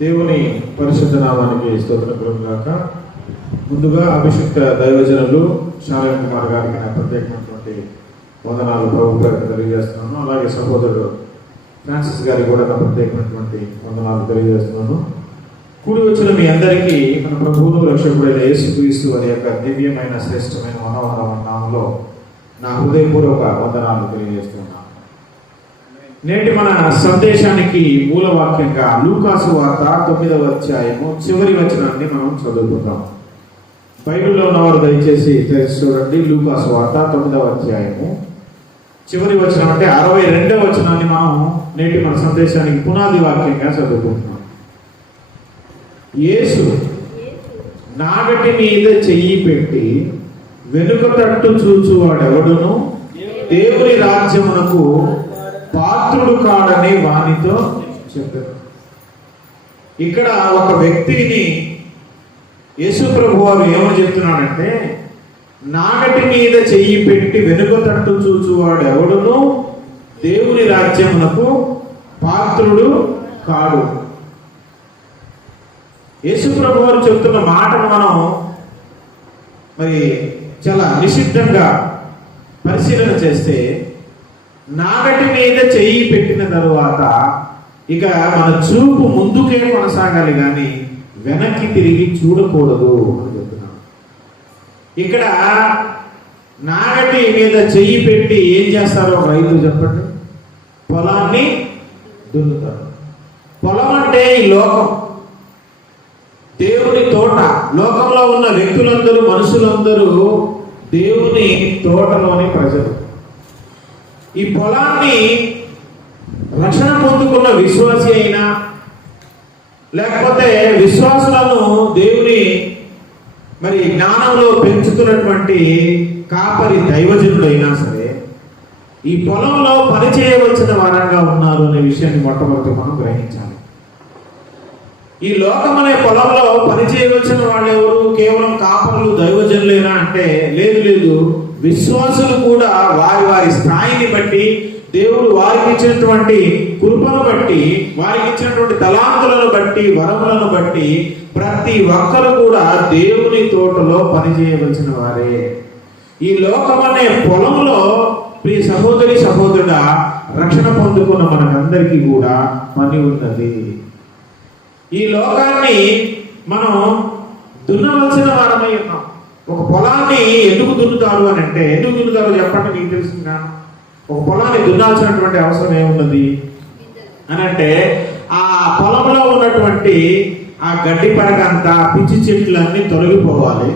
దేవుని పరిశుద్ధ నామానికి స్తోత్రం గాక ముందుగా అభిషిక్త దైవజనులు శారణ కుమార్ గారికి నా ప్రత్యేకమైనటువంటి వందనాలు ప్రభు పేరు తెలియజేస్తున్నాను. అలాగే సహోదరుడు ఫ్రాన్సిస్ గారికి కూడా నా ప్రత్యేకమైనటువంటి వందనాలు తెలియజేస్తున్నాను. కూడి వచ్చిన మీ అందరికీ మన ప్రభువును రక్షకుడైన యేసుక్రీస్తు వారి యొక్క దివ్యమైన శ్రేష్టమైన మనోహరమైన నామంలో నా హృదయపూర్వక వందనాలు తెలియజేస్తున్నాను. నేటి మన సందేశానికి మూలవాక్యంగా లూకాసు వార్త తొమ్మిదవ అధ్యాయము చివరి వచనాన్ని మనం చదువుకుందాం. బైబిల్లో ఉన్నవారు దయచేసి చూడండి లూకాసు వార్త తొమ్మిదవ అధ్యాయము చివరి వచనం అంటే అరవై రెండవ వచనాన్ని మనం నేటి మన సందేశానికి పునాది వాక్యంగా చదువుకుంటున్నాం. యేసు నాగటి మీద చెయ్యి పెట్టి వెనుక తట్టు చూచువాడెవడును? దేవుని రాజ్యమునకు పాత్రుడు కాడని వానితో చెప్పారు. ఇక్కడ ఒక వ్యక్తిని యేసు ప్రభు వారు ఏమో చెప్తున్నాడంటే నాగటి మీద చెయ్యి పెట్టి వెనుక తట్టు చూచువాడు ఎవడును? దేవుని రాజ్యమునకు పాత్రుడు కాడు. యేసుప్రభు వారు చెప్తున్న మాటను మనం మరి చాలా నిషిద్ధంగా పరిశీలన చేస్తే నాగటి మీద చెయ్యి పెట్టిన తరువాత ఇక మన చూపు ముందుకే కొనసాగాలి కానీ వెనక్కి తిరిగి చూడకూడదు అని చెప్తున్నాను ఇక్కడ నాగటి మీద చెయ్యి పెట్టి ఏం చేస్తారో రైతు చెప్పండి. పొలాన్ని దున్నుతారు. పొలం అంటే ఈ లోకం. దేవుని తోట. లోకంలో ఉన్న వ్యక్తులందరూ మనుషులందరూ దేవుని తోటలోని ప్రజలు. ఈ పొలాన్ని రక్షణ పొందుకున్న విశ్వాసి అయినా లేకపోతే విశ్వాసులను దేవుని మరి జ్ఞానంలో పెంచుతున్నటువంటి కాపరి దైవజనుడైనా సరే ఈ పొలంలో పని చేయవలసిన వారంగా ఉన్నారు అనే విషయాన్ని మొట్టమొదటి మనం గ్రహించాలి. ఈ లోకం అనే పొలంలో పని చేయవలసిన వాళ్ళు ఎవరు? కేవలం కాపరులు దైవజనులేనా? అంటే లేదు లేదు. విశ్వాసులు కూడా వారి వారి స్థాయిని బట్టి దేవుడు వారికి ఇచ్చినటువంటి కృపను బట్టి వారికి ఇచ్చినటువంటి తలాంతులను బట్టి వరములను బట్టి ప్రతి ఒక్కరు కూడా దేవుని తోటలో పనిచేయవలసిన వారే. ఈ లోకం అనే పొలంలో ప్రియ సహోదరి సహోదరుడా రక్షణ పొందుకున్న మనకందరికీ కూడా పని ఉన్నది. ఈ లోకాన్ని మనం దున్నవలసిన వారమై ఉన్నాం. ఒక పొలాన్ని ఎందుకు దున్నుతారు అని అంటే ఎందుకు దున్నుతారో చెప్పండి మీకు తెలిసిందా ఒక పొలాన్ని దున్నాల్సినటువంటి అవసరం ఏమున్నది? అని అంటే ఆ పొలంలో ఉన్నటువంటి ఆ గడ్డి పరకంతా పిచ్చి చెట్లన్నీ తొలగిపోవాలి.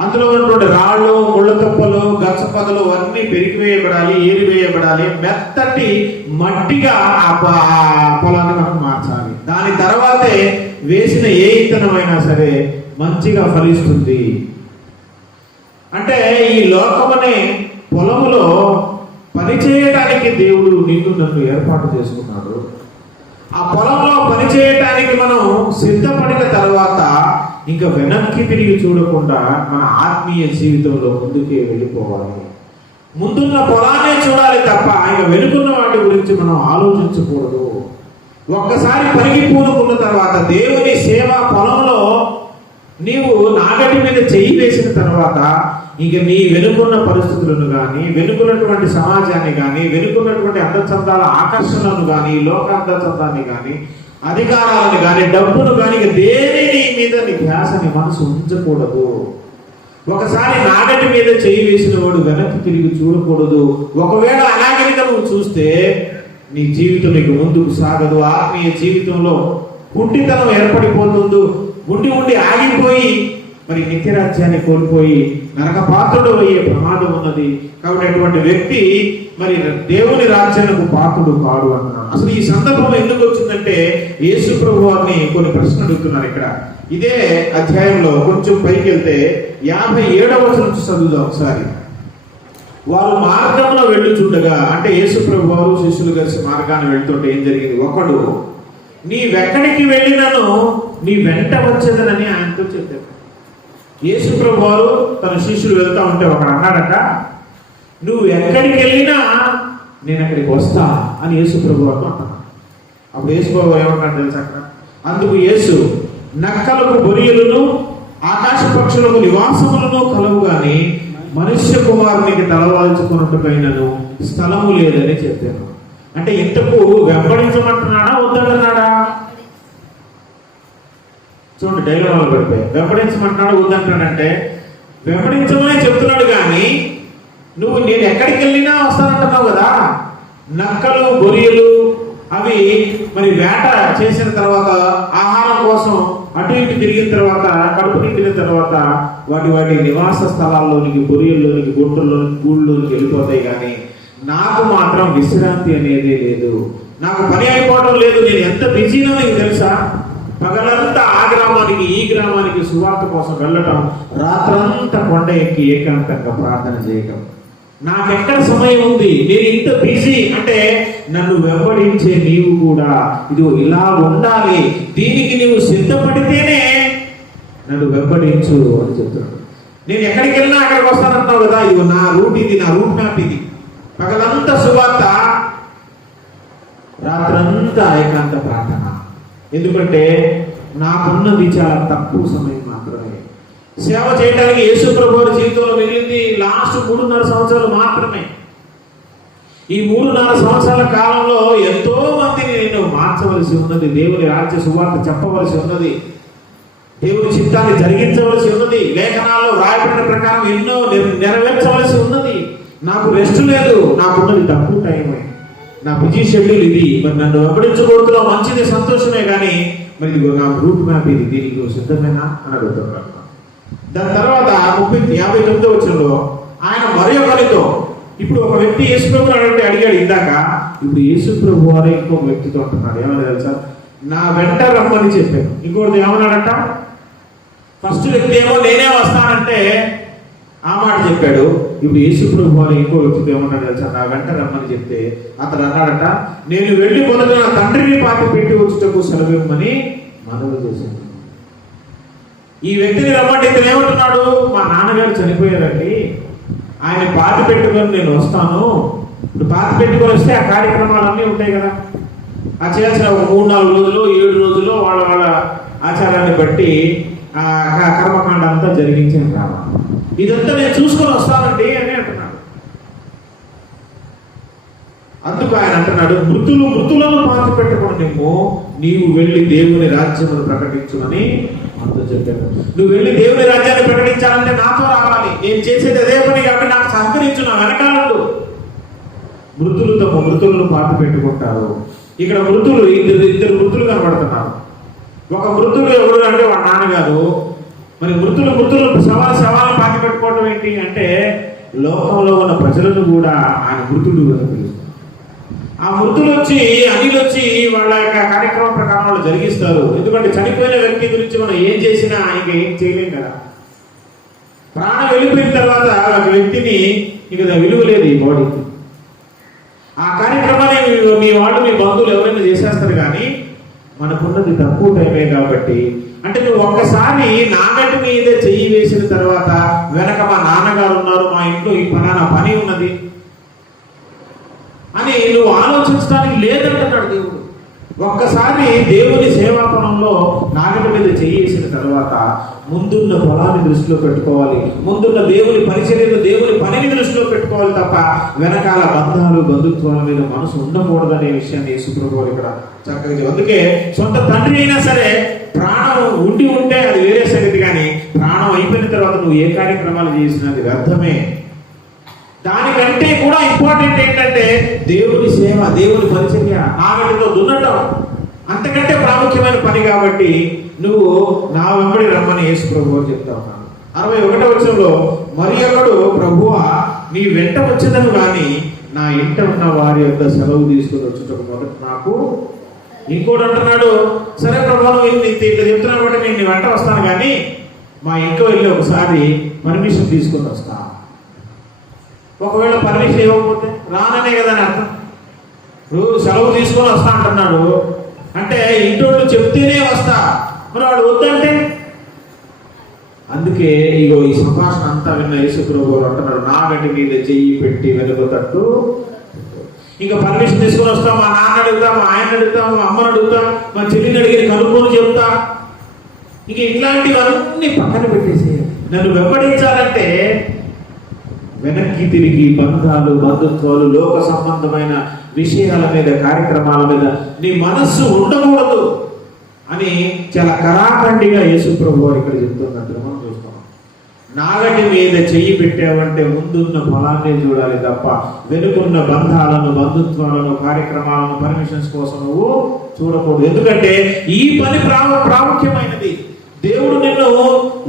అందులో ఉన్నటువంటి రాళ్ళు ముళ్ళ కప్పలు గచ్చపదలు అన్నీ పెరిగివేయబడాలి ఏరివేయబడాలి. మెత్తటి మట్టిగా ఆ ఆ పొలాన్ని మనం మార్చాలి. దాని తర్వాతే వేసిన ఏ ఇత్తనమైనా సరే మంచిగా ఫలిస్తుంది. అంటే ఈ లోకమనే పొలములో పని చేయడానికి దేవుడు నిన్ను నన్ను ఏర్పాటు చేసుకున్నాడు. ఆ పొలంలో పని చేయటానికి మనం సిద్ధపడిన తర్వాత ఇంకా వెనక్కి తిరిగి చూడకుండా మన ఆత్మీయ జీవితంలో ముందుకే వెళ్ళిపోవాలి. ముందున్న పొలాన్నే చూడాలి తప్ప ఇక వెనుకున్న వాటి గురించి మనం ఆలోచించకూడదు. ఒక్కసారి పరిగి పూనుకున్న తర్వాత దేవుని సేవ పొలంలో నీవు నాగటి మీద చెయ్యి వేసిన తర్వాత ఇక మీ వెనుకున్న పరిస్థితులను కానీ వెనుకున్నటువంటి సమాజాన్ని కానీ వెనుకున్నటువంటి అందచందాల ఆకర్షణను కానీ లోక అందచందాన్ని కానీ అధికారాలను కానీ డబ్బును కానీ ఇక దేనిని మీద నీ ధ్యాస నీ మనసు ఉంచకూడదు. ఒకసారి నాగటి మీద చేయి వేసిన వాడు వెనక్కి తిరిగి చూడకూడదు. ఒకవేళ అలాగే నువ్వు చూస్తే నీ జీవితం నీకు ముందుకు సాగదు. ఆత్మీయ జీవితంలో కుంటితనం ఏర్పడిపోతుందో. ఉండి ఉండి ఆగిపోయి మరి నిత్యరాజ్యాన్ని కోల్పోయి నరక పాత్రుడు అయ్యే ప్రమాదం ఉన్నది. కాబట్టి అటువంటి వ్యక్తి మరి దేవుని రాజ్యానికి పాత్రుడు కాడు అన్న. అసలు ఈ సందర్భం ఎందుకు వచ్చిందంటే యేసు ప్రభు వారిని కొన్ని ప్రశ్నలు అడుగుతున్నారు ఇక్కడ. ఇదే అధ్యాయంలో కొంచెం పైకి వెళ్తే యాభై ఏడవ నుంచి చదువుదాం ఒకసారి. వారు మార్గంలో వెళ్ళుచుండగా అంటే యేసు ప్రభు వారు శిష్యులు కలిసి మార్గాన్ని వెళ్తుంటే ఏం జరిగింది? ఒకడు నీవెక్కడికి వెళ్ళినను? నీ వెంట వచ్చేదనని ఆయనతో చెప్పారు యేసు ప్రభు వారు తన శిష్యులు వెళ్తా ఉంటే ఒక అన్నాడట నువ్వు ఎక్కడికి వెళ్ళినా నేను అక్కడికి వస్తా అని యేసు ప్రభు వారు అన్నాడు అప్పుడు యేసు ప్రభు ఏమన్నాడు తెలుసా అక్కడ అందుకు యేసు నక్కలకు బొరియలను ఆకాశ పక్షులకు నివాసములను కలవు గాని మనుష్య కుమారునికి తలవాల్చుకున్నట్టుకైనను స్థలము లేదని చెప్పాను. అంటే ఇంతకు వెంబడించమంటున్నాడా వద్దన్నాడా చూడండి డైలాగ్ పెడితే వెంబడించమంటున్నాడు వద్దంటాడంటే వెంబడించమని చెప్తున్నాడు కానీ నువ్వు నేను ఎక్కడికి వెళ్ళినా వస్తానంటున్నావు కదా. నక్కలు గొరియలు అవి మరి వేట చేసిన తర్వాత ఆహారం కోసం అటు ఇటు తిరిగిన తర్వాత కడుపు నిండిన తర్వాత వాటి వాటి నివాస స్థలాల్లోనికి బొరియల్లోనికి గుంటల్లోనికి గూళ్ళలోనికి వెళ్ళిపోతాయి కానీ నాకు మాత్రం విశ్రాంతి అనేది లేదు. నాకు పని అయిపోవడం లేదు. నేను ఎంత బిజీనో నీకు తెలుసా? పగలంతా ఆ గ్రామానికి ఈ గ్రామానికి సువార్త కోసం వెళ్ళటం రాత్రంతా కొండ ఎక్కి ఏకాంతంగా ప్రార్థన చేయటం. నాకెక్కడ సమయం ఉంది? నేను ఇంత బిజీ. అంటే నన్ను వెంబడించే నీవు కూడా ఇది ఇలా ఉండాలి. దీనికి నీవు సిద్ధపడితేనే నన్ను వెంబడించు అని చెప్తున్నాడు. నేను ఎక్కడికి వెళ్ళినా అక్కడికి వస్తానంటున్నావు కదా? ఇది నా రూట్ ఇది నా రూట్ మ్యాప్ ఇది. పగలంతా సువార్త రాత్రంతా ఏకాంత ప్రార్థన. ఎందుకంటే నాకున్నది చాలా తక్కువ సమయం మాత్రమే. సేవ చేయడానికి యేసు ప్రభు వారి జీవితంలో మిగిలింది లాస్ట్ మూడున్నర సంవత్సరాలు మాత్రమే. ఈ మూడున్నర సంవత్సరాల కాలంలో ఎంతో మందిని నేను మార్చవలసి ఉన్నది దేవుని రాజ్య సువార్త చెప్పవలసి ఉన్నది దేవుని చిత్తాన్ని జరిగించవలసి ఉన్నది లేఖనాల్లో రాయబడిన ప్రకారం ఎన్నో నెర- నెరవేర్చవలసి ఉన్నది. నాకు రెస్ట్ లేదు నాకున్నది తక్కువ టైమే. నా బిజీ షెడ్యూల్ ఇది. మరి నన్ను వెంబడించబోతున్నావు మంచిది సంతోషమే కానీ మరి ఇదిగో నా రూట్ మ్యాప్ ఇది. దీనికి సిద్ధమేనా అని అడుగుతున్నాడు దాని తర్వాత ముప్పై యాభై తొమ్మిదో వచ్చంలో ఆయన మరి ఒకరితో ఇప్పుడు ఒక వ్యక్తి యేసుప్రభు అడిగితే అడిగాడు ఇందాక. ఇప్పుడు యేసుప్రభు వారే ఇంకొక వ్యక్తితో అంటున్నాడు ఏమని తెలుసా? నా వెంట రమ్మని చెప్పాను. ఇంకోటి ఏమన్నాడంట? ఫస్ట్ వ్యక్తి ఏమో నేనే వస్తానంటే ఆ మాట చెప్పాడు. ఇప్పుడు యేసుప్రభు వారు ఇంకో వ్యక్తితో ఏమన్నాడు తెలుసా? నా వెంట రమ్మని చెప్తే అతను అన్నాడట నేను వెళ్ళి మొదట నా తండ్రిని పాతి పెట్టి వచ్చుటకు సెలవిమ్మని మనవి చేశాను. ఈ వ్యక్తిని రమ్మంటే ఇతను ఏమంటున్నాడు? మా నాన్నగారు చనిపోయారండి. ఆయన పాత పెట్టుకొని నేను వస్తాను. ఇప్పుడు పాత పెట్టుకొని వస్తే ఆ కార్యక్రమాలన్నీ ఉంటాయి కదా. ఆ చేయాల్సిన ఒక మూడు నాలుగు రోజులు ఏడు రోజులు వాళ్ళ వాళ్ళ ఆచారాన్ని బట్టి ఆ కర్మకాండ అంతా జరిగించింది రావాలి ఇదంతా నేను చూసుకొని వస్తానండి అని అంటున్నాడు. అందుకు ఆయన అంటున్నాడు మృతులు మృతులను పాతి పెట్టుకుని నువ్వు నీవు వెళ్ళి దేవుని రాజ్యమును ప్రకటించునని అంత చెప్పాడు. నువ్వు వెళ్ళి దేవుని రాజ్యాన్ని ప్రకటించాలంటే నాతో రావాలి. నేను చేసేది అదే పని కాబట్టి నాకు సహకరించు నా వెనకాలండు మృతులు తమ మృతులను పాతి పెట్టుకుంటారు. ఇక్కడ మృతులు ఇద్దరు ఇద్దరు మృతులు కనబడుతున్నారు. ఒక మృతుడు ఎవరు అంటే వాడు నాన్నగారు మరి మృతులు మృతులు సవాల్ సవాలు పాకి పెట్టుకోవడం ఏంటి అంటే లోకంలో ఉన్న ప్రజలను కూడా ఆయన మృతుడు పిలుస్తారు. ఆ మృతులు వచ్చి అనిలు వచ్చి వాళ్ళ యొక్క కార్యక్రమం ప్రకారం వాళ్ళు జరిగిస్తారు. ఎందుకంటే చనిపోయిన వ్యక్తి గురించి మనం ఏం చేసినా ఆయనకి ఏం చేయలేం కదా. ప్రాణం వెళ్ళిపోయిన తర్వాత ఒక వ్యక్తిని ఇక విలువ లేదు ఈ బాడీకి ఆ కార్యక్రమాన్ని మీ వాళ్ళు మీ బంధువులు ఎవరైనా చేసేస్తారు కానీ మనకున్నది తక్కువ టైమే కాబట్టి అంటే నువ్వు ఒక్కసారి నాగటి మీద చెయ్యి వేసిన తర్వాత వెనక మా నాన్నగారు ఉన్నారు మా ఇంట్లో ఈ పలానా పని ఉన్నది అని నువ్వు ఆలోచించడానికి లేదంటున్నాడు దేవుడు. ఒక్కసారి దేవుని సేవాపణంలో నాగట మీద చేయేసిన తర్వాత ముందున్న పొలాన్ని దృష్టిలో పెట్టుకోవాలి. ముందున్న దేవుని పరిచర్యలు దేవుని పనిని దృష్టిలో పెట్టుకోవాలి తప్ప వెనకాల బంధాలు బంధుత్వాల మీద మనసు ఉండకూడదనే విషయాన్ని యేసుప్రభు ఇక్కడ చక్కగా అందుకే సొంత తండ్రి అయినా సరే ప్రాణం ఉండి ఉంటే అది వేరే సంగతి కానీ ప్రాణం అయిపోయిన తర్వాత నువ్వు ఏ కార్యక్రమాలు చేసినా అది వ్యర్థమే. దానికంటే కూడా ఇంపార్టెంట్ ఏంటంటే దేవుని సేవ దేవుని పరిచర్య ఆగడిలో దున్నటం అంతకంటే ప్రాముఖ్యమైన పని కాబట్టి నువ్వు నా వెంబడి రమ్మని యేసు ప్రభు అని చెప్తా ఉన్నాను అరవై ఒకటో వచ్చంలో మరి ఒకడు ప్రభువా నీ వెంట వచ్చేదను కానీ నా ఇంట ఉన్న వారి యొక్క సెలవు తీసుకుని వచ్చేటప్పుడు మొదట నాకు ఇంకోటి అంటున్నాడు సరే ప్రభు నువ్వు ఇట్లా చెప్తున్నాను కాబట్టి నేను నీ వెంట వస్తాను కానీ మా ఇంట్లో వెళ్ళి ఒకసారి పర్మిషన్ తీసుకుని వస్తాను ఒకవేళ పర్మిషన్ ఇవ్వకపోతే రాననే కదా అర్థం. నువ్వు సెలవు తీసుకొని వస్తా అంటున్నాడు. అంటే ఇంటోళ్ళు చెప్తేనే వస్తా. మరి వాడు వద్దంటే? అందుకే ఇగో ఈ సంభాషణ అంతా విన్న యేసుప్రభు గారు అంటున్నాడు నాగటి మీద చెయ్యి పెట్టి వెనుక ఇంకా పర్మిషన్ తీసుకొని వస్తాం మా నాన్న అడుగుతాం మా ఆయన అడుగుతాం మా అమ్మను అడుగుతాం మా చెల్లిని అడిగి కనుక్కొని చెప్తా. ఇక ఇట్లాంటివన్నీ పక్కన పెట్టేసి నన్ను వెంబడించాలంటే వెనక్కి తిరిగి బంధాలు బంధుత్వాలు లోక సంబంధమైన విషయాల మీద కార్యక్రమాల మీద నీ మనస్సు ఉండకూడదు అని చాలా కరాఖండిగా యేసు ప్రభు వారు ఇక్కడ చెప్తున్నట్టు మనం చూస్తాం. నాగటి మీద చెయ్యి పెట్టావంటే ముందున్న ఫలాన్ని చూడాలి తప్ప వెనుకున్న బంధాలను బంధుత్వాలను కార్యక్రమాలను పర్మిషన్స్ కోసం నువ్వు చూడకూడదు. ఎందుకంటే ఈ పని ప్రాము ప్రాముఖ్యమైనది. దేవుడు నిన్ను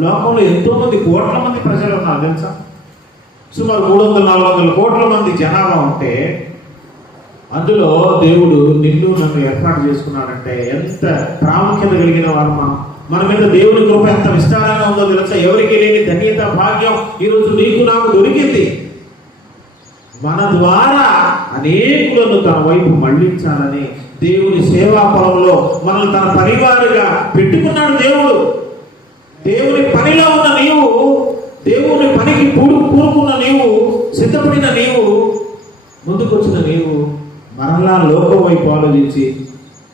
లోకంలో ఎంతో మంది కోట్ల మంది ప్రజలు ఉన్నారు తెలుసా? సుమారు మూడు వందల నాలుగు వందల కోట్ల మంది జనాభా ఉంటే అందులో దేవుడు నిన్ను నన్ను ఏర్పాటు చేసుకున్నాడంటే ఎంత ప్రాముఖ్యత కలిగిన వారు మనం. మన మీద దేవుని కృప ఎంత విస్తారంగా ఉందో తెలుసా? ఎవరికి లేని ధన్యత భాగ్యం ఈరోజు నీకు నాకు దొరికింది. మన ద్వారా అనేకులను తన వైపు మళ్ళించాలని దేవుని సేవా పొలంలో మనల్ని తన పరివారుగా పెట్టుకున్నాడు దేవుడు. దేవుని పనిలో ఉన్న నీవు దేవుని పనికి పూడు కూరుకున్న నీవు సిద్ధపడిన నీవు ముందుకొచ్చిన నీవు మరలా లోకం వైపు ఆలోచించి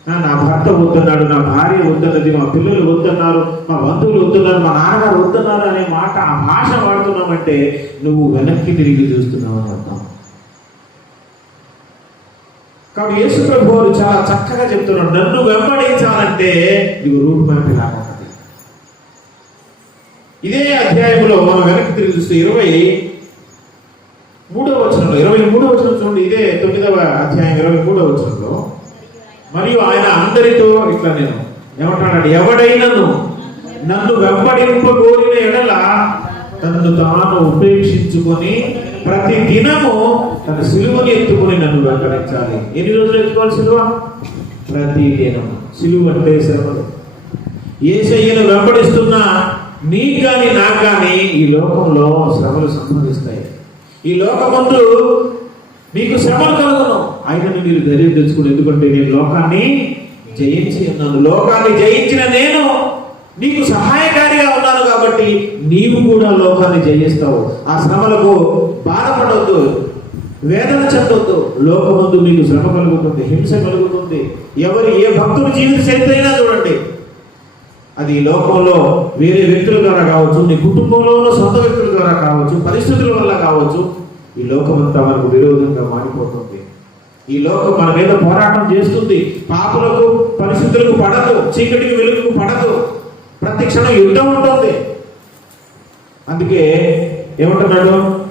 నా భర్త వద్దన్నాడు నా భార్య వద్దన్నది మా పిల్లలు వద్దన్నారు మా బంధువులు వద్దన్నారు మా నాన్నగారు వద్దన్నారు అనే మాట ఆ భాష వాడుతున్నామంటే నువ్వు వెనక్కి తిరిగి చూస్తున్నావు అని అర్థం. కాబట్టి యేసు ప్రభు చాలా చక్కగా చెప్తున్నాడు నన్ను వెంబడించాలంటే నీవు రూట్ మ్యాప్ ఇలా ఇదే అధ్యాయంలో మనం వెనక్కి తిరిగి చూస్తే ఇరవై మూడవ వచనంలో ఇరవై మూడవ వచనం చూడండి ఇదే తొమ్మిదవ అధ్యాయం ఇరవై మూడవ వచనంలో. మరియు ఆయన అందరితో ఇట్లా నేను ఏమంటాడు ఎవడైనను నన్ను వెంబడింపగోరిన ఎడల తనను తాను ఉపేక్షించుకొని ప్రతి దినము తన సిలువని ఎత్తుకొని నన్ను వెంబడించాలి. ఎన్ని రోజులు ఎత్తుకోవాలి సిలువ? ప్రతి దినం సిలువ అంటే శ్రమలు సైను వెంబడిస్తున్నా నీకు కానీ నాకు కానీ ఈ లోకంలో శ్రమలు సంభవిస్తాయి. ఈ లోకమందు మీకు శ్రమలు కలుగును. ఆయనను మీరు ధైర్యం తెచ్చుకుని ఎందుకంటే నేను లోకాన్ని జయించి ఉన్నాను. లోకాన్ని జయించిన నేను నీకు సహాయకారిగా ఉన్నాను కాబట్టి నీవు కూడా లోకాన్ని జయిస్తావు. ఆ శ్రమలకు బాధపడవద్దు వేదన చెందొద్దు లోకమందు మీకు శ్రమ కలుగుతుంది. హింస కలుగుతుంది. ఎవరు ఏ భక్తుడు జీవిత చరిత్ర అయినా చూడండి. అది ఈ లోకంలో వేరే వ్యక్తుల ద్వారా కావచ్చు నీ కుటుంబంలో ఉన్న సొంత వ్యక్తుల ద్వారా కావచ్చు పరిస్థితుల వల్ల కావచ్చు ఈ లోకం అంతా మనకు విరోధంగా మారిపోతుంది. ఈ లోకం మన మీద పోరాటం చేస్తుంది. పాపలకు పరిస్థితులకు పడదు చీకటికి వెలుగుకు పడదు. ప్రతి క్షణం యుద్ధం ఉంటుంది. అందుకే ఏమంటున్నాడు?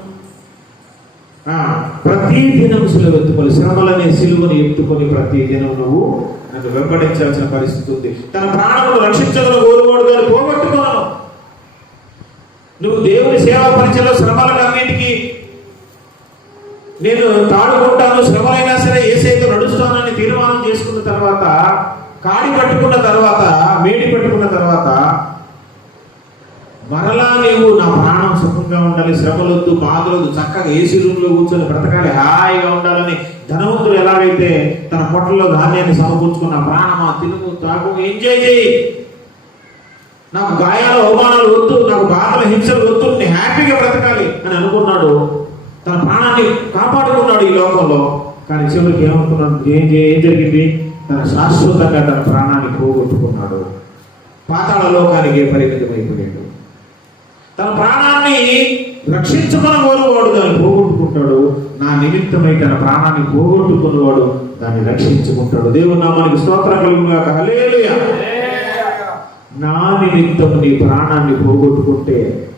ప్రతి దినం సిలువ ఎత్తుకొని శ్రమలనే సిలువను ఎత్తుకొని ప్రతి దినం నువ్వు నన్ను వెంబడించాల్సిన పరిస్థితి ఉంది. తన ప్రాణమును రక్షించగల కోరుకోడు కానీ పోగొట్టుకోను. నువ్వు దేవుని సేవా పరిచయంలో శ్రమలన్నిటికీ నేను తాడుకుంటాను. శ్రమలైనా సరే ఏసైతే నడుస్తానని తీర్మానం చేసుకున్న తర్వాత కాడి పట్టుకున్న తర్వాత మేడి పట్టుకున్న తర్వాత మరలా నీవు నా ప్రాణం సుఖంగా ఉండాలి శ్రమలొద్దు బాధలొద్దు. చక్కగా ఏసీ రూమ్లో కూర్చొని బ్రతకాలి హాయిగా ఉండాలని ధనవంతుడు ఎలాగైతే తన పొట్టలో ధాన్యాన్ని సమకూర్చుకున్న ప్రాణమా తినుము తాగు ఎంజాయ్ చేయి. నాకు గాయాలు అవమానాలు వద్దు నాకు బాధల హింసలు వద్దు నేను హ్యాపీగా బ్రతకాలి అని అనుకున్నాడు. తన ప్రాణాన్ని కాపాడుకున్నాడు ఈ లోకంలో. కానీ చివరికి ఏమనుకున్నాడు? ఏం ఏం జరిగింది? తన శాశ్వతంగా తన ప్రాణాన్ని పోగొట్టుకున్నాడు. పాతాళ లోకానికి పరిమితమైపోయాడు తన ప్రాణాన్ని రక్షించుకున్న కోరువాడు దాన్ని పోగొట్టుకుంటాడు. నా నిమిత్తమై తన ప్రాణాన్ని పోగొట్టుకున్నవాడు దాన్ని రక్షించుకుంటాడు. దేవుడు నామానికి స్తోత్రం కలుగుగా హల్లెలూయా. నా నిమిత్తం నీ ప్రాణాన్ని పోగొట్టుకుంటే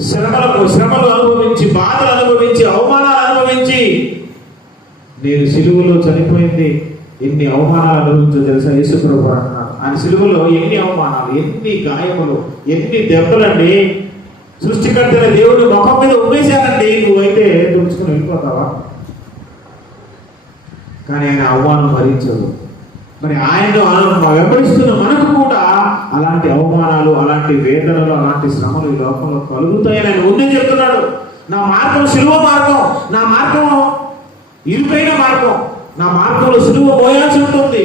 శ్రమలకు శ్రమలు అనుభవించి బాధలు అనుభవించి అవమానాలు అనుభవించి నేను సిలువలో చనిపోయింది. ఎన్ని అవమానాలు అనుభవించో తెలుసా? యేసుప్రభు అన్నారు ఆయన సిలువలో ఎన్ని అవమానాలు ఎన్ని గాయములు ఎన్ని దెబ్బలండి. సృష్టికర్తల దేవుడు ముఖం మీద ఉమ్మేశానండి నువ్వైతే తుడుచుకుని వెళ్ళిపోతావా? కానీ ఆయన అవమానం భరించదు. మరి ఆయనను ఆయన వెంబడిస్తున్న మనకు కూడా అలాంటి అవమానాలు అలాంటి వేదనలు అలాంటి శ్రమలు ఈ లోకంలో కలుగుతాయని ఆయన ముందే చెప్తున్నాడు. నా మార్గం సులువ మార్గం నా మార్గం ఇరుకైన మార్గం నా మార్గంలో సులువ పోయాల్సి ఉంటుంది.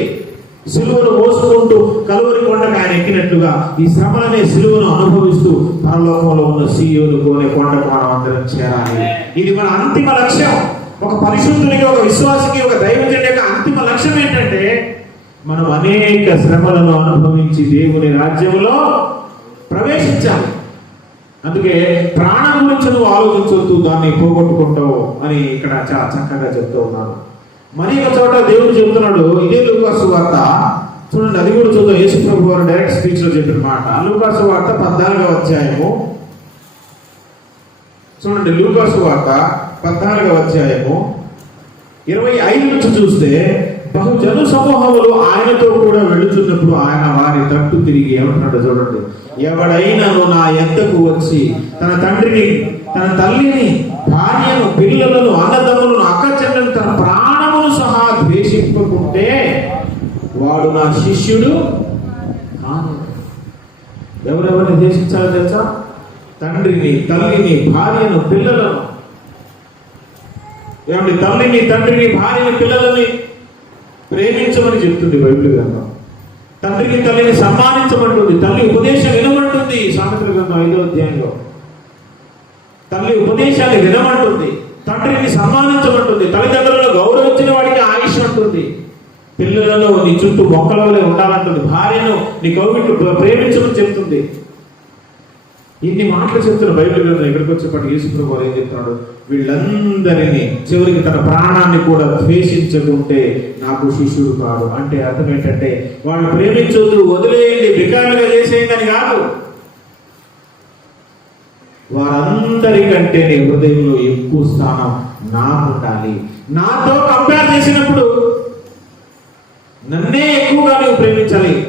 సిలువను మోసుకుంటూ కలువరి కొండకు ఆయన ఎక్కినట్లుగా ఈ శ్రమలనే సిలువను అనుభవిస్తూ పరలోకంలో ఉన్న సీయోను కోనే కొండకు మనం అందరం చేరాలి. ఇది మన అంతిమ లక్ష్యం. ఒక పరిశుద్ధునికి ఒక విశ్వాసికి ఒక దైవజన్ యొక్క అంతిమ లక్ష్యం ఏంటంటే మనం అనేక శ్రమలను అనుభవించి దేవుని రాజ్యంలో ప్రవేశించాలి. అందుకే ప్రాణం గురించి నువ్వు ఆలోచించొద్దు దాన్ని పోగొట్టుకుంటావు అని ఇక్కడ చాలా చక్కగా చెప్తూ ఉన్నాను మరి ఒక చోట దేవుడు చెబుతున్నాడు ఇదే లూకాసు వార్త. చూడండి అది కూడా చూద్దాం. యేసు ప్రభు గారు డైరెక్ట్ స్పీచ్లో చెప్పిన మాట. లూకాసు వార్త పద్నాలుగవ అధ్యాయము. చూడండి లూకాసు వార్త పద్నాలుగవ అధ్యాయము. ఇరవై ఐదు నుంచి చూస్తే బహుజన సమూహములు ఆయనతో కూడా వెళుతున్నప్పుడు ఆయన వారి తట్టు తిరిగి ఏమంటున్నాడు చూడండి. ఎవడైనాను నా ఎంతకు వచ్చి తన తండ్రిని తన తల్లిని భార్యను పిల్లలను అన్నదమ్ములను అక్క చెల్లెలను తన ప్రాణమును సహా ద్వేషింపకుంటే వాడు నా శిష్యుడు కాను. ఎవరెవరిని ద్వేషించాలో తెలుసా? తండ్రిని తల్లిని భార్యను పిల్లలను. ఏమండి తల్లిని తండ్రిని భార్యని పిల్లలని ప్రేమించమని చెప్తుంది బైబిల్ గ్రంథం. తండ్రికి తల్లిని సన్మానించమంటుంది తల్లి ఉపదేశం వినమంటుంది సామెతల గ్రంథం ఐదో అధ్యాయంలో. తల్లి ఉపదేశాన్ని వినమంటుంది. తండ్రిని సన్మానించమంటుంది. తల్లిదండ్రులను గౌరవించిన వాడికి ఆయుష్ ఉంటుంది పిల్లలలో నీ చుట్టూ మొక్కలలో ఉండాలంటుంది. భార్యను నీ కౌగిట్లు ప్రేమించమని చెప్తుంది. ఇన్ని మాటలు చెప్తున్న బైబిల్ గ్రంథం ఇక్కడికి వచ్చేప్పటికి యేసుప్రభు వారు ఏం చెప్తున్నాడు? వీళ్ళందరినీ చివరికి తన ప్రాణాన్ని కూడా ద్వేషించకుంటే నాకు శిష్యుడు కాదు అంటే అర్థం ఏంటంటే వాళ్ళు ప్రేమించొద్దు వదిలేయండి బికారులుగా చేసేయండి అని కాదు. వారందరికంటే నీ హృదయంలో ఎక్కువ స్థానం నాకు ఉండాలి. నాతో కంపేర్ చేసినప్పుడు నన్నే ఎక్కువగా నువ్వు ప్రేమించాలి.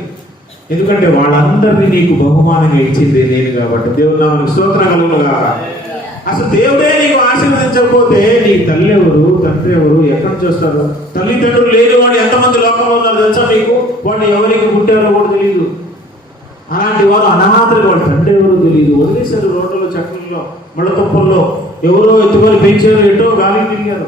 ఎందుకంటే వాళ్ళందరినీ నీకు బహుమానంగా ఇచ్చింది నేను కాబట్టి. దేవుడు నామకు స్తోత్ర కలుగుగా అసలు దేవుడే నీకు ఆశీర్వదించకపోతే నీ తల్లి ఎవరు తండ్రి ఎవరు ఎక్కడ చూస్తారు? తల్లిదండ్రులు లేని వాడు ఎంతమంది లోకంలో ఉన్నారు తెలుసా నీకు వాడిని ఎవరికి పుట్టారో కూడా తెలియదు అలాంటి వారు అనాథులు వాళ్ళు తండ్రి ఎవరో తెలియదు వదిలేశారు రోడ్లలో చక్కల్లో మళ్ళతొప్పల్లో ఎవరో ఎత్తుకొని పెంచారు ఎటో గాలి తిరిగారు.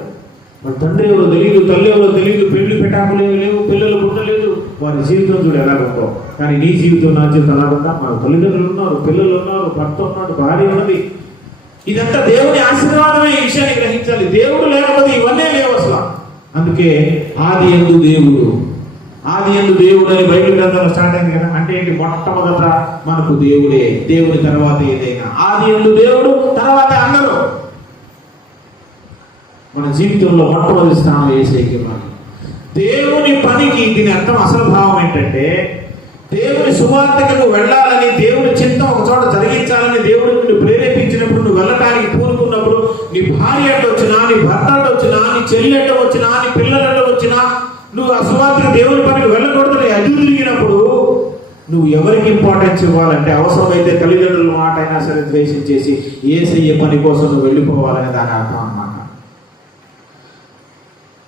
వాళ్ళ తండ్రి ఎవరో తెలియదు తల్లి ఎవరో తెలియదు పెళ్ళి పెట్టాకులు లేవు పిల్లలు పుట్టలేదు. వారి జీవితం చూడు ఎలాగుందో కానీ నీ జీవితం నా జీవితం ఎలాగుందా మన తల్లిదండ్రులు ఉన్నారు పిల్లలు ఉన్నారు భర్త ఉన్నాడు భార్య ఉన్నది. ఇదంతా దేవుని ఆశీర్వాదమే ఈ విషయాన్ని గ్రహించాలి. దేవుడు లేకపోతే ఇవన్నీ లేవు అసలు. అందుకే ఆది ఎందు దేవుడు ఆది ఎందు దేవుడు అని బైబిల్ గ్రంథంలో స్టార్ట్ అయింది కదా అంటే ఏంటి? మొట్టమొదట మనకు దేవుడే దేవుడి తర్వాత ఏదైనా. ఆది ఎందు దేవుడు తర్వాత అందరూ. మన జీవితంలో మొట్టమొదటి స్థానం వేసేకి మనం. దేవుని పనికి దీని అర్థం అసలు భావం ఏంటంటే దేవుని సువార్తకు వెళ్ళాలని దేవుని చింత ఒక చోట జరిగించాలని దేవుడు నిన్ను ప్రేరేపించినప్పుడు నువ్వు వెళ్ళటానికి పూనుకున్నప్పుడు నీ భార్య అంటే వచ్చినా నీ భర్త అంటే వచ్చినా నీ చెల్లి అంటే వచ్చినా నీ పిల్లలు నువ్వు ఆ దేవుని పనికి వెళ్ళకూడదని అడ్డు తిరిగినప్పుడు నువ్వు ఎవరికి ఇంపార్టెన్స్ ఇవ్వాలంటే అవసరమైతే తల్లిదండ్రుల మాట అయినా సరే ద్వేషించేసి ఏసయ్య పని కోసం నువ్వు వెళ్ళిపోవాలనే దాని అర్థం అన్నమాట.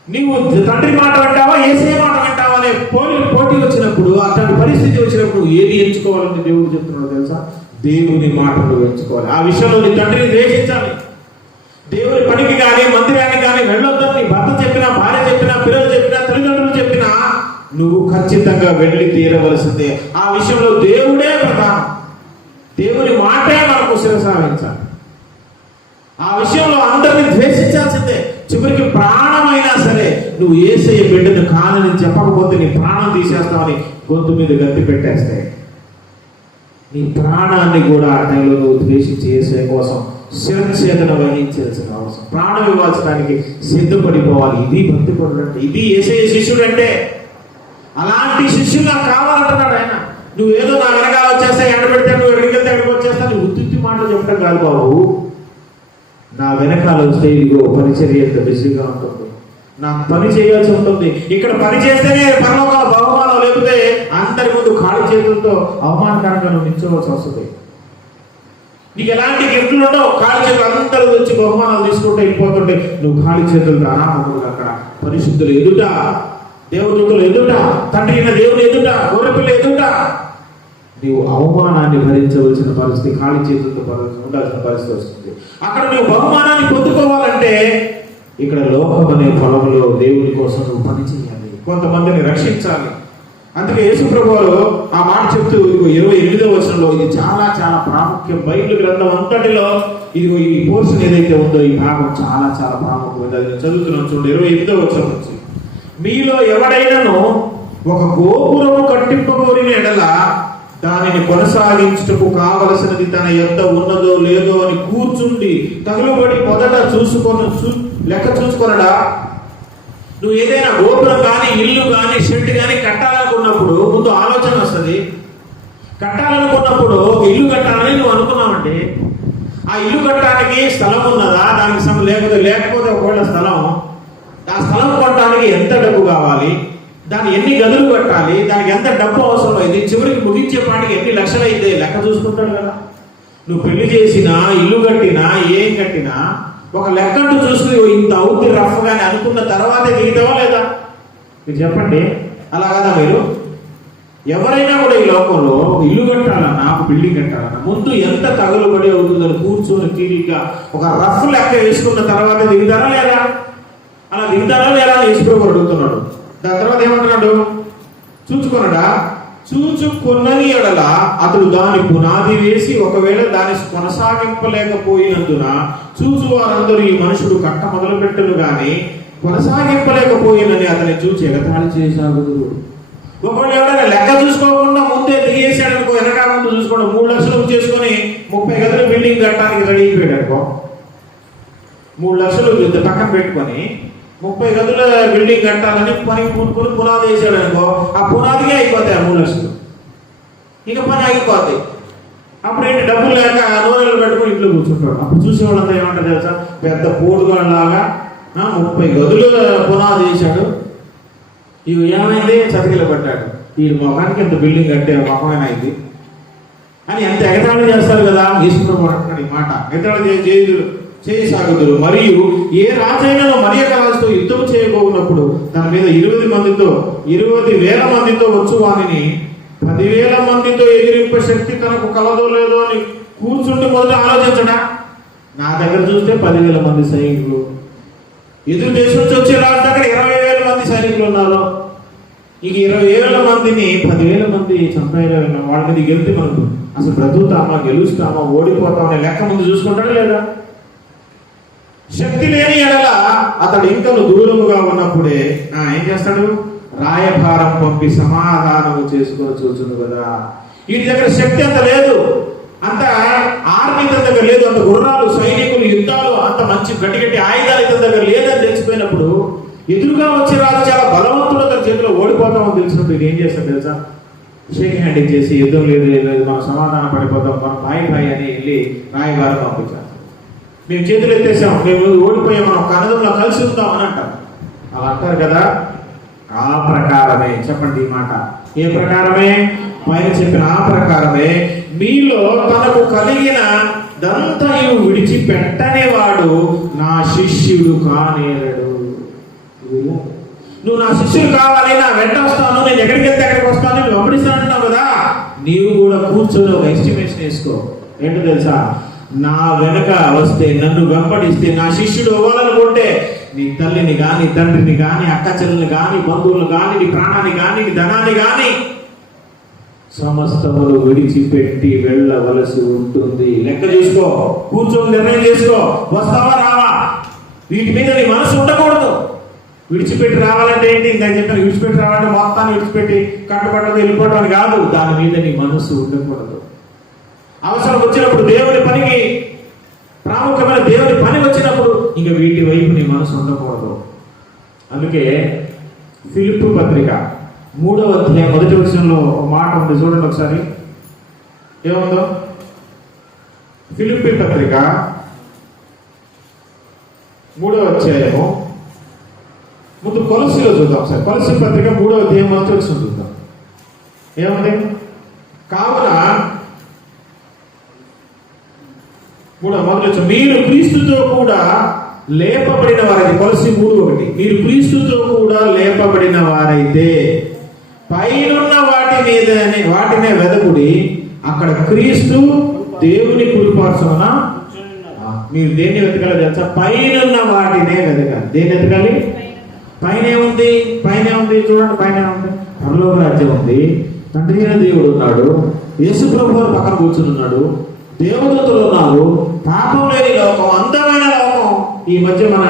నీవు తండ్రి మాట వింటావా ఏసే మాట వింటావా అనే పోటీ పోటీ వచ్చినప్పుడు అట్లాంటి పరిస్థితి వచ్చినప్పుడు ఏది ఎంచుకోవాలని దేవుడు చెప్తున్నాడు తెలుసా? దేవుని మాటలు ఎంచుకోవాలి. ఆ విషయంలో నీ తండ్రిని ద్వేషించాలి. దేవుని పనికి కానీ మందిరానికి కానీ వెళ్ళొద్దని నీ భర్త చెప్పినా భార్య చెప్పినా పిల్లలు చెప్పినా తల్లిదండ్రులు చెప్పినా నువ్వు ఖచ్చితంగా వెళ్ళి తీరవలసిందే. ఆ విషయంలో దేవుడే ప్రధానం. దేవుని మాటే మనకు శిరసావించాలి ఆ విషయంలో అందరిని ద్వేషించాల్సిందే. చివరికి ప్రాణమైనా సరే నువ్వు ఏసయ్య బిడ్డను కానని చెప్పకపోతే నీ ప్రాణం తీసేస్తావని గొంతు మీద గట్టి పెట్టేస్తాయి. నీ ప్రాణాన్ని కూడా ఆ టైంలో నువ్వు ద్వేషించి ఏసయ్య కోసం శిరఛేదన వహించాల్సిన అవసరం. ప్రాణం ఇవ్వాల్సడానికి సిద్ధపడిపోవాలి. ఇది భక్తి అంటే ఇది ఏసే శిష్యుడు అంటే అలాంటి శిష్యుడు నాకు కావాలంటున్నాడు ఆయన. నువ్వు ఏదో నా వెనకాల వచ్చేస్తా ఎండ పెడితే నువ్వు ఎక్కడికి వెళ్తే ఎక్కడికి వచ్చేస్తా నువ్వు ఉత్తి మాటలు చెప్పడం కాదు బాబు. నా వెనకాల వస్తే ఇదిగో పరిచర్య ఎంత బిజీగా ఉంటుంది. నాకు పని చేయాల్సి ఉంటుంది. ఇక్కడ పని చేస్తేనే పరలోకాల బహుమానం లేకపోతే అందరి ముందు ఖాళీ చేతులతో అవమానకరంగా నువ్వు నిల్చోవలసి వస్తుంది నీకు ఎలాంటి గిఫ్ట్లు ఉండవు. ఖాళీ చేతులు అందరూ వచ్చి బహుమానాలు తీసుకుంటూ వెళ్ళిపోతుంటే నువ్వు ఖాళీ చేతులతో అనామకులుగా అక్కడ? పరిశుద్ధులు ఎదుట దేవదూతలు ఎదుట తండ్రి అయిన దేవుని ఎదుట గొర్రెపిల్ల ఎదుట. నీవు అవమానాన్ని భరించవలసిన పరిస్థితి ఖాళీ చేతులతో ఉండాల్సిన పరిస్థితి వస్తుంది. అక్కడ నువ్వు బహుమానాన్ని పొందుకోవాలంటే ఇక్కడ లోకం అనే పొలంలో దేవుని కోసం నువ్వు పని చేయాలి. కొంతమందిని రక్షించాలి. అందుకే యేసుప్రభు ఆ మాట చెప్తూ ఇదిగో ఇరవై ఎనిమిదో వచనంలో ఇది చాలా చాలా ప్రాముఖ్యం. బైబిల్ గ్రంథం అంతటిలో ఇదిగో ఈ పోర్షన్ ఏదైతే ఉందో ఈ భాగం చాలా చాలా ప్రాముఖ్యమైనది. అది చదువుతున్నాం చూడండి ఇరవై ఎనిమిదో వచనం నుంచి. మీలో ఎవడైనాను ఒక గోపురము కట్టింపబోరిన ఎడల దానిని కొనసాగించుటకు కావలసినది తన ఎంత ఉన్నదో లేదో అని కూర్చుండి తగులుబడి మొదట చూసుకొని చూ- లెక్క చూసుకొనడా? నువ్వు ఏదైనా గోపురం కానీ ఇల్లు కానీ షెడ్ కానీ కట్టాలి కట్టాలనుకున్నప్పుడు ముందు ఆలోచన వస్తుంది. కట్టాలనుకున్నప్పుడు ఒక ఇల్లు కట్టాలని నువ్వు అనుకున్నావంటే ఆ ఇల్లు కట్టడానికి స్థలం ఉన్నదా? దానికి సమ లేకపోతే లేకపోతే ఒకవేళ స్థలం ఆ స్థలం కొట్టడానికి ఎంత డబ్బు కావాలి? దాన్ని ఎన్ని గదులు కట్టాలి? దానికి ఎంత డబ్బు అవసరం అయింది? చివరికి ముగించే పాటికి ఎన్ని లక్షలు అయితే లెక్క చూసుకుంటాడు కదా. నువ్వు పెళ్ళి చేసినా ఇల్లు కట్టినా ఏం కట్టినా ఒక లెక్కంటూ చూసుకుని ఇంత అవుద్ది రఫ్ అనుకున్న తర్వాతే దిగుతావా లేదా? మీరు చెప్పండి. అలా కదా మీరు? ఎవరైనా కూడా ఈ లోకంలో ఇల్లు కట్టాలన్నా ఒక బిల్డింగ్ కట్టాలన్నా ముందు ఎంత తగులుబడి అవుతుందో కూర్చొని తీరిక ఒక రఫ్ లెక్క వేసుకున్న తర్వాత దిగుతారా లేదా? అలా దిగుతారా లేదా వేసుకోవడం అడుగుతున్నాడు. దాని తర్వాత ఏమంటున్నాడు? చూచుకున్నాడా చూచుకున్నది ఎడల అతడు దాని పునాది వేసి ఒకవేళ దాని కొనసాగింపలేకపోయినందున చూచు వారందరూ ఈ మనుషుడు కట్ట మొదలు పెట్టను కానీ కొనసాగింపలేకపోయినని అతని చూసి ఎగతాళి చేసాగుదురు ఒకవేళ ఎవరైనా లెక్క చూసుకోకుండా ముందే దిగేసాడు అనుకో వెనక ముందు చూసుకోండి మూడు లక్షలు చేసుకొని ముప్పై గదులు బిల్డింగ్ కట్టడానికి రెడీ అయిపోయాడు అనుకో. మూడు లక్షలు పక్కన పెట్టుకొని ముప్పై గదుల బిల్డింగ్ కట్టాలని పని పూనుకొని పునాది వేసాడు అనుకో ఆ పునాదికే అయిపోతాయి ఆ మూడు లక్షలు. ఇక పని ఆగిపోతాయి అప్పుడు ఏంటి? డబ్బులు లేక నూనెలు పెట్టుకుని ఇంట్లో కూర్చుంటాడు. అప్పుడు చూసే వాళ్ళంతా ఏమంటారు తెలుసా? పెద్ద పోటుగాళ్ళలాగా ఆ, ముప్పై గదులు పునాది చేశాడు ఇవి ఏమైంది? చతికిల పడ్డాడు. ఈ మొహానికి ఎంత బిల్డింగ్ కట్టే మొహమైన అయింది అని ఎంత ఎగతాళి చేస్తారు కదా? ఈశ్వరుడు అంటున్నాడు ఈ మాట. ఎగతాళి చేయుదు చేయసాగుదురు. మరియు ఏ రాజైనా మరియ యొక్క యుద్ధం చేయబోనప్పుడు తన మీద ఇరవై మందితో ఇరవై వేల మందితో వచ్చు వానిని పదివేల మందితో ఎదిరింప శక్తి తనకు కలదో లేదో అని కూర్చుండి మొదట ఆలోచించడా? నా దగ్గర చూస్తే పదివేల మంది సైనికులు. ఎదురు దేశం నుంచి వచ్చే రాజు దగ్గర ఇరవై వేల మంది సైనికులు ఉన్నారు? ఇక ఇరవై వేల మందిని పదివేల మంది చంపేయాలి వాళ్ళ మీద గెలితే మనకు. అసలు బ్రతుకుతామా గెలుస్తామా ఓడిపోతామా అనే లెక్క ముందు చూసుకుంటాడా లేదా? శక్తి లేని ఎడల అతడు ఇంకను దూరముగా ఉన్నప్పుడే ఆ, ఏం చేస్తాడు? రాయభారం పంపి సమాధానము చేసుకొని చూస్తుంది కదా. వీటి దగ్గర శక్తి అంత లేదు. అంత ఆర్మీ తన దగ్గర లేదు అంత గుర్రాలు సైనికులు యుద్ధాలు అంత మంచి గట్టి గట్టి ఆయుధాలు ఇతని దగ్గర లేదని తెలిసిపోయినప్పుడు ఎదురుగా వచ్చే రాజు చాలా బలవంతుడు అతని చేతిలో ఓడిపోతామని తెలిసినప్పుడు ఇది ఏం చేస్తాం తెలుసా? షేక్ హ్యాండ్ ఇచ్చేసి యుద్ధం లేదు లేదు మనం సమాధానం పడిపోతాం మనం బాయ్ బాయ్ అని వెళ్ళి రాయగారు పంపించారు. మేము చేతులు ఎత్తేసాం మేము ఓడిపోయాం మనం కన్నదంలో కలిసి ఉందాం అని అంటాం. అలా అంటారు కదా? ఆ ప్రకారమే చెప్పండి ఈ మాట. ఏ ప్రకారమే? పైన చెప్పిన ఆ ప్రకారమే మీలో తనకు కలిగిన దంతయు విడిచిపెట్టనివాడు నా శిష్యుడు కానేరడు. నువ్వు నా శిష్యుడు కావాలి నా వెంట వస్తాను నేను ఎక్కడికి వెళ్తే ఎక్కడికి వస్తాను నువ్వు వెంబడిస్తాను కదా? నీవు కూడా కూర్చొని ఒక ఎస్టిమేషన్ వేసుకో. ఏంటో తెలుసా? నా వెనక వస్తే నన్ను వెంబడిస్తే నా శిష్యుడు అవ్వాలనుకుంటే నీ తల్లిని కానీ తండ్రిని కానీ అక్క చెల్లెల్ని కానీ బంధువులు కానీ నీ ప్రాణాన్ని కానీ నీ ధనాన్ని కానీ సమస్తములు విడిచిపెట్టి వెళ్ళవలసి ఉంటుంది. లెక్క చేసుకో. కూర్చొని నిర్ణయం చేసుకో. వస్తావా రావా? వీటి మీద నీ మనసు ఉండకూడదు. విడిచిపెట్టి రావాలంటే ఏంటి? ఇంకా చెప్పాను విడిచిపెట్టి రావాలంటే మొత్తాన్ని విడిచిపెట్టి కట్టుబట్టదు వెళ్ళిపోవడం కాదు. దాని మీద నీ మనసు ఉండకూడదు. అవసరం వచ్చినప్పుడు దేవుని పనికి ప్రాముఖ్యమైన దేవుని పని వచ్చినప్పుడు ఇంక వీటి వైపు నీ మనసు ఉండకూడదు. అందుకే ఫిలిప్ పత్రిక మూడవ అధ్యాయం మొదటి వచనంలో ఒక మాట ఉంది. చూడండి ఒకసారి. ఏముందో? ఫిలిప్పి పత్రిక మూడవ అధ్యాయము. ముందు కొలసిలో చూద్దాం ఒకసారి. కొలసి పత్రిక మూడవ అధ్యాయం మొదటి వచ్చిన చూద్దాం. ఏముంది? కావున కూడా మొదలు మీరు క్రీస్తుతో కూడా లేపబడిన వారైతే కొలసి మూడు ఒకటి. మీరు క్రీస్తుతో కూడా లేపబడిన వారైతే పైనున్న వాటి మీదనే వాటినే వెదకుడి అక్కడ క్రీస్తు దేవుని కుడిపార్శ్వన మీరు దేన్ని వెతకాలి తెలుసా? పైనున్న వాటినే వెతకాలి. దేన్ని వెతకాలి? పైన ఉంది పైన ఉంది చూడండి పైన ఉంది. పరలోక రాజ్యం ఉంది. తండ్రి అయిన దేవుడు ఉన్నాడు. యేసు ప్రభు పక్కన కూర్చుని ఉన్నాడు. దేవదూతలు ఉన్నారు. పాపం లేని లోకం అందమైన లోకం ఈ మధ్య మన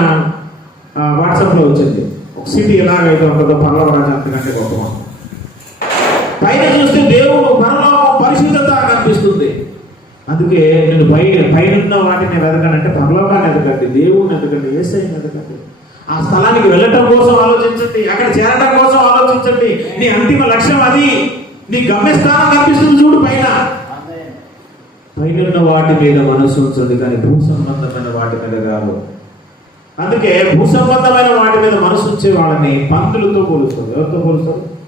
వాట్సాప్లో వచ్చింది. ఒక సిటీ ఎలాగైతే ఉంటుందో పర్లోక రాజ్యం అంతకంటే గొప్ప. పైన చూస్తే దేవుడు పరలోకం పరిశుద్ధత కనిపిస్తుంది. అందుకే నేను పైన పైన వాటిని వెతకనంటే పరలోకాన్ని ఎదగండి దేవుడిని ఎదగండి ఏసైని ఎదగండి ఆ స్థలానికి వెళ్ళటం కోసం ఆలోచించండి అక్కడ చేరటం కోసం ఆలోచించండి. నీ అంతిమ లక్ష్యం అది. నీ గమ్యస్థానం కనిపిస్తుంది చూడు పైన. పైన వాటి మీద మనసు ఉంచండి కానీ భూ సంబంధమైన వాటి మీద కాదు. అందుకే భూ సంబంధమైన వాటి మీద మనసు ఉంచే వాళ్ళని పంతులతో పోలుస్తారు. ఎవరితో పోలుస్తారు?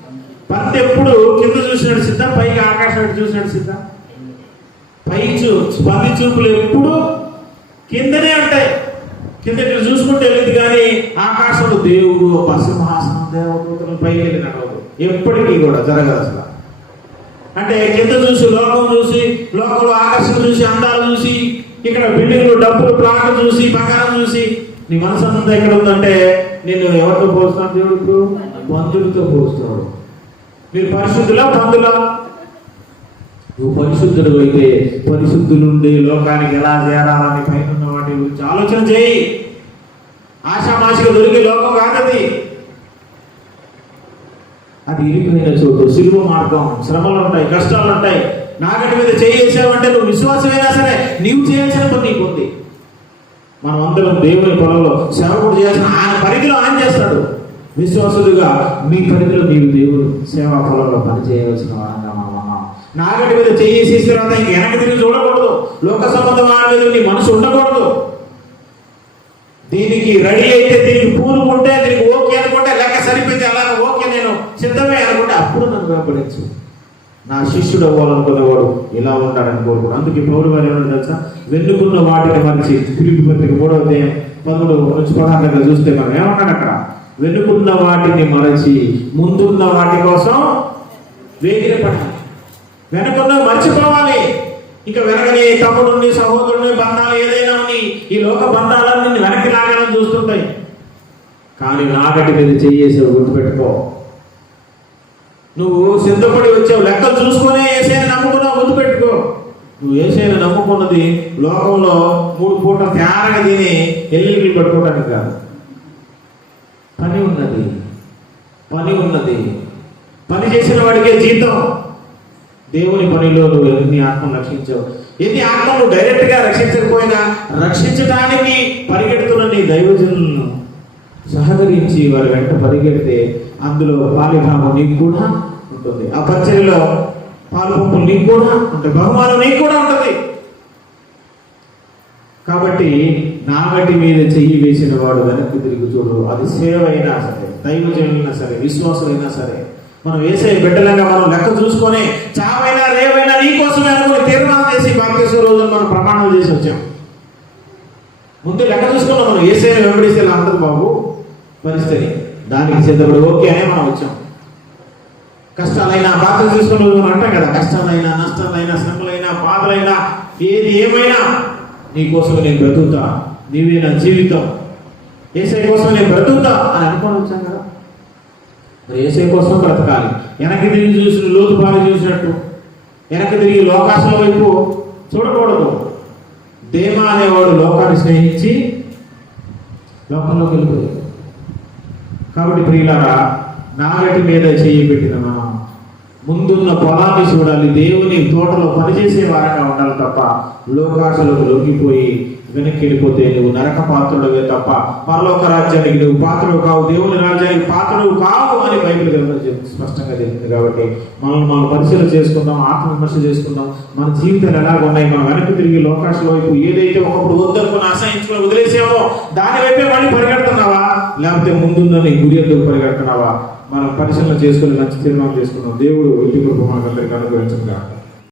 పంత ఎప్పుడు కింద చూసినట్టు సిద్ధం పైకి ఆకాశం చూసినట్టు సిద్ధం. పై చూ పంది చూపులు ఎప్పుడు కిందనే ఉంటాయి. కింద ఇక్కడ చూసుకుంటే వెళ్ళింది కానీ ఆకాశంలో దేవుడు పశ్చిమహాసనం దేవదూతలు పైకి వెళ్ళినాడు ఎప్పటికీ కూడా జరగదు అసలు. అంటే కింద చూసి లోకం చూసి లోకంలో ఆకర్షణ చూసి అందాలు చూసి ఇక్కడ బిల్డింగ్లు డబ్బులు ప్లాట్లు చూసి బంగారం చూసి నీ మనసు అంతా ఎక్కడ ఉందంటే నేను ఎవరితో పోస్తున్నాను దేవుడు బంధువులతో పోస్తున్నాడు మీరు పరిశుద్ధులా పందులా నువ్వు పరిశుద్ధుడు అయితే పరిశుద్ధులుండి లోకానికి ఎలా చేరాలని పైన వాటి గురించి ఆలోచన చేయి. ఆశామాషిగా దొరికే లోకం కాదది. అది ఇరిగిపోయిన చోటు సిలువ మార్గం శ్రమలు ఉంటాయి కష్టాలు ఉంటాయి. నాగటి మీద చేయించావంటే నువ్వు విశ్వాసమైనా సరే నీవు చేయాల్సిన పని నీకు ఉంది. మనం అందరం దేవుని పొలంలో సేవకుడు చేయాల్సిన ఆయన పరిధిలో ఆయన చేస్తాడు. విశ్వాసులుగా మీ పనిలో నీవు దేవుడు సేవా పొలంలో పనిచేయవలసిన వారంగా మనం ఉన్నాం నాగటి మీద చేసి తర్వాత ఇంక తిరిగి చూడకూడదు. లోక సంబంధమైన మీద నీ మనసు ఉండకూడదు. దీనికి రెడీ అయితే దీనికి పూనుకుంటే దీనికి ఓకే అనుకుంటే లెక్క సరిపోతే అలా ఓకే నేను సిద్ధమే అనుకుంటే అప్పుడు నన్ను వెంబడించు. నా శిష్యుడు అవ్వాలనుకునేవాడు ఇలా ఉంటాడని కోరుకోడు అందుకే పౌరు గారు ఏమన్నా తెలుసా? వెన్నుకున్న వాటిని మనిషి తిరిగి పత్రిక మూడవ అధ్యాయం పదమూడు నుంచి పదహారు చూస్తే మనం ఏమన్నాడు అక్కడ? వెనుకున్న వాటిని మరచి ముందున్న వాటి కోసం వేగిన పడాలి వెనుకున్న మర్చిపోవాలి. ఇక వెనకని తమ్ముడుని సహోదరుని బంధాలు ఏదైనా ఉంది ఈ లోక బంధాలన్నీ నిన్ను వెనక్కి లాగాలని చూస్తుంటాయి. కానీ నాకటి మీద చెయ్యేసావు గుర్తుపెట్టుకో. నువ్వు సిద్ధపడి వచ్చావు లెక్కలు చూసుకునే ఏసైనా నమ్ముకున్నావు గుర్తుపెట్టుకో. నువ్వు ఏసైనా నమ్ముకున్నది లోకంలో మూడు పూట తేరగా తిని ఎల్లుల్లి పట్టుకోవడానికి కాదు. పని ఉన్నది. పని ఉన్నది. పని చేసిన వాడికే జీతం. దేవుని పనిలో నువ్వు ఎన్ని ఆత్మను రక్షించావు. ఎన్ని ఆత్మలు నువ్వు డైరెక్ట్గా రక్షించకపోయినా రక్షించడానికి పరిగెడుతున్న నీ దైవజనులను సహకరించి వారి వెంట పరిగెడితే అందులో పాలిభాగం నీకు కూడా ఉంటుంది. ఆ పచ్చడిలో పాలు పంపులు నీకు కూడా ఉంటాయి బహుమానం నీకు కూడా ఉంటుంది. కాబట్టి నాగటి మీద చెయ్యి వేసిన వాడు వెనక్కి తిరిగి చూడు. అది సేవ అయినా సరే దైవజనులైనా సరే విశ్వాసులైనా సరే మనం వేసే బిడ్డలంగా మనం లెక్క చూసుకొని చావైనా రేవైనా నీ కోసమే అనుకుని తీర్మానం చేసి బాప్తీసం రోజున మనం ప్రమాణం చేసి వచ్చాం. ముందు లెక్క చూసుకున్నాం మనం ఏసైనా వెంబడిస్తే ఇలా బాబు? పరిస్థితి. దానికి సిద్ధపడి. ఓకే అనే మనం వచ్చాం. కష్టాలైనా బాధలు తీసుకున్న రోజు మనం అంటాం కదా కష్టాలైనా నష్టాలైనా శ్రమలైనా బాధలైనా ఏది ఏమైనా నీ కోసం నేను బ్రతుకుతా. నీవే నా జీవితం. ఏసై కోసం నేను బ్రతుకుతా అని అనుకొని వచ్చాం కదా. మరి ఏసై కోసం బ్రతకాలి. వెనక్కి తిరిగి చూసిన లోతు పాలు చూసినట్టు. వెనక్కి తిరిగి లోకాసుల వైపు చూడకూడదు. దేమా అనేవాడు లోకాన్ని స్నేహించి లోకంలోకి వెళ్ళిపోయాడు. కాబట్టి ప్రియులారా నాగటి మీద చేయి పెట్టిన మనం ముందున్న పొలాన్ని చూడాలి. దేవుని తోటలో పనిచేసే వారంగా ఉండాలి తప్ప లోకాసులకు లొంగిపోయి వెనక్కి వెళ్ళిపోతే నువ్వు నరక పాత్రుడవే తప్ప పరలోక రాజ్యానికి నువ్వు పాత్రలు కావు దేవుని రాజ్యానికి పాత్రలు కావు అని బైబిల్ గ్రంథం స్పష్టంగా చెప్తుంది కాబట్టి మనం మనం పరిశీలన చేసుకుందాం ఆత్మవిమర్శ చేసుకుందాం. మన జీవితాలు ఎలా ఉన్నాయి? మనం వెనక్కి తిరిగి లోకాశల వైపు ఏదైతే ఒకప్పుడు వద్దనుకుని అసహించుకుని వదిలేసామో దాని వైపే మళ్ళీ పరిగెడుతున్నావా? లేకపోతే ముందున్న గురి ఎందుకు పరిగెడుతున్నావా? మనం పరిశీలన చేసుకుని మంచి తీర్మానం చేసుకున్నాం. దేవుడు ఇంటి కృప మనకందరికీ అనుగ్రహించగా